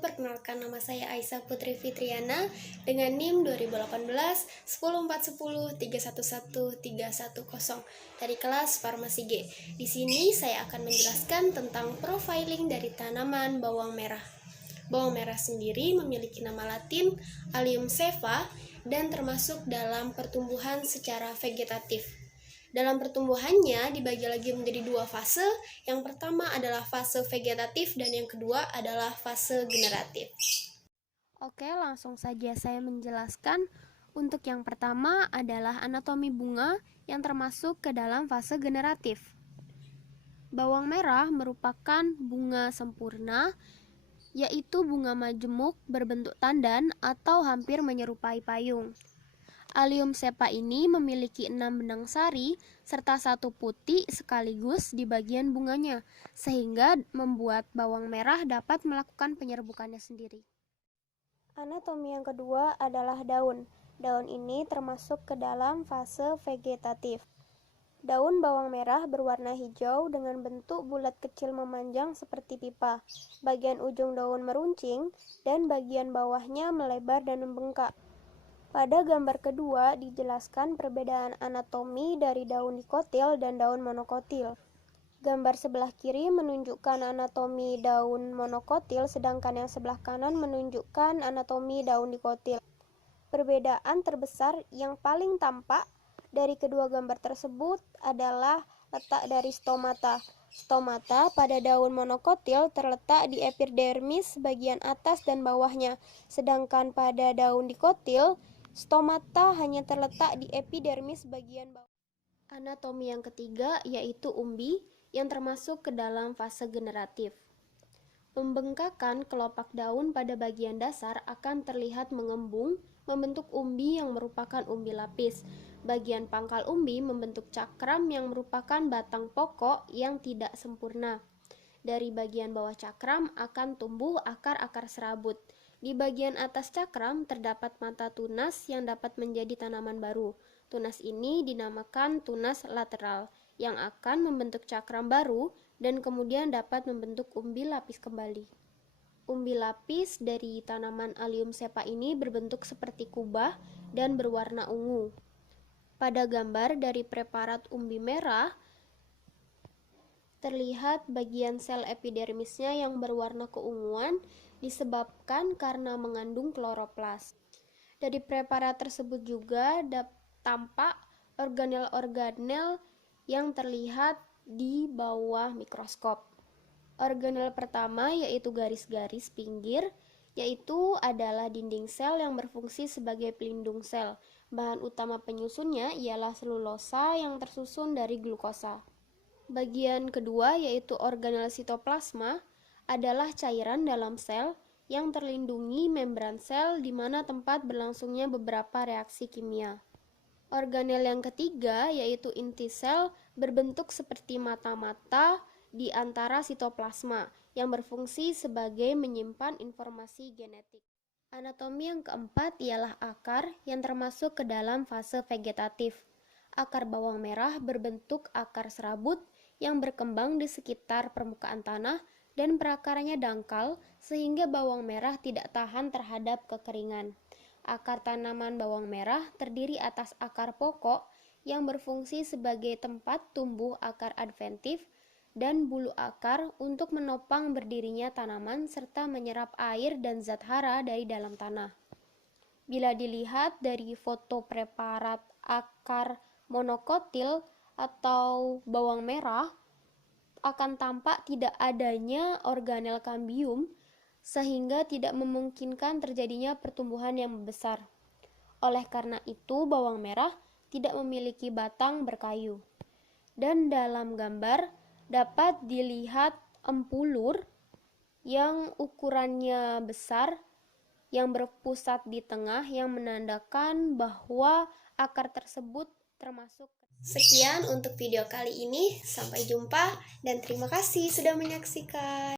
Perkenalkan, nama saya Aisyah Putri Fitriana dengan NIM 2018 10410 311 310 dari kelas Farmasi G. Di sini saya akan menjelaskan tentang profiling dari tanaman bawang merah. Bawang merah sendiri memiliki nama latin Allium cepa dan termasuk dalam pertumbuhan secara vegetatif. Dalam pertumbuhannya dibagi lagi menjadi dua fase. Yang pertama adalah fase vegetatif dan yang kedua adalah fase generatif. Oke, langsung saja saya menjelaskan. Untuk yang pertama adalah anatomi bunga yang termasuk ke dalam fase generatif. Bawang merah merupakan bunga sempurna, yaitu bunga majemuk berbentuk tandan atau hampir menyerupai payung. Allium cepa ini memiliki 6 benang sari serta 1 putih sekaligus di bagian bunganya, sehingga membuat bawang merah dapat melakukan penyerbukannya sendiri. Anatomi yang kedua adalah daun. Daun ini termasuk ke dalam fase vegetatif. Daun bawang merah berwarna hijau dengan bentuk bulat kecil memanjang seperti pipa. Bagian ujung daun meruncing dan bagian bawahnya melebar dan membengkak. Pada gambar kedua dijelaskan perbedaan anatomi dari daun dikotil dan daun monokotil. Gambar sebelah kiri menunjukkan anatomi daun monokotil, sedangkan yang sebelah kanan menunjukkan anatomi daun dikotil. Perbedaan terbesar yang paling tampak dari kedua gambar tersebut adalah letak dari stomata. Stomata pada daun monokotil terletak di epidermis bagian atas dan bawahnya, sedangkan pada daun dikotil stomata hanya terletak di epidermis bagian bawah. Anatomi yang ketiga yaitu umbi yang termasuk ke dalam fase generatif. Pembengkakan kelopak daun pada bagian dasar akan terlihat mengembung, membentuk umbi yang merupakan umbi lapis. Bagian pangkal umbi membentuk cakram yang merupakan batang pokok yang tidak sempurna. Dari bagian bawah cakram akan tumbuh akar-akar serabut. Di bagian atas cakram terdapat mata tunas yang dapat menjadi tanaman baru. Tunas ini dinamakan tunas lateral yang akan membentuk cakram baru dan kemudian dapat membentuk umbi lapis kembali. Umbi lapis dari tanaman Allium cepa ini berbentuk seperti kubah dan berwarna ungu. Pada gambar dari preparat umbi merah, terlihat bagian sel epidermisnya yang berwarna keunguan disebabkan karena mengandung kloroplas. Dari preparat tersebut juga tampak organel-organel yang terlihat di bawah mikroskop. Organel pertama yaitu garis-garis pinggir, yaitu adalah dinding sel yang berfungsi sebagai pelindung sel. Bahan utama penyusunnya ialah selulosa yang tersusun dari glukosa. Bagian kedua yaitu organel sitoplasma adalah cairan dalam sel yang terlindungi membran sel di mana tempat berlangsungnya beberapa reaksi kimia. Organel yang ketiga yaitu inti sel berbentuk seperti mata-mata di antara sitoplasma yang berfungsi sebagai menyimpan informasi genetik. Anatomi yang keempat ialah akar yang termasuk ke dalam fase vegetatif. Akar bawang merah berbentuk akar serabut yang berkembang di sekitar permukaan tanah dan perakarnya dangkal sehingga bawang merah tidak tahan terhadap kekeringan. Akar tanaman bawang merah terdiri atas akar pokok yang berfungsi sebagai tempat tumbuh akar adventif dan bulu akar untuk menopang berdirinya tanaman serta menyerap air dan zat hara dari dalam tanah. Bila dilihat dari foto preparat akar monokotil atau bawang merah, akan tampak tidak adanya organel kambium sehingga tidak memungkinkan terjadinya pertumbuhan yang membesar. Oleh karena itu, bawang merah tidak memiliki batang berkayu. Dan dalam gambar dapat dilihat empulur yang ukurannya besar yang berpusat di tengah yang menandakan bahwa akar tersebut termasuk. Sekian untuk video kali ini, sampai jumpa dan terima kasih sudah menyaksikan.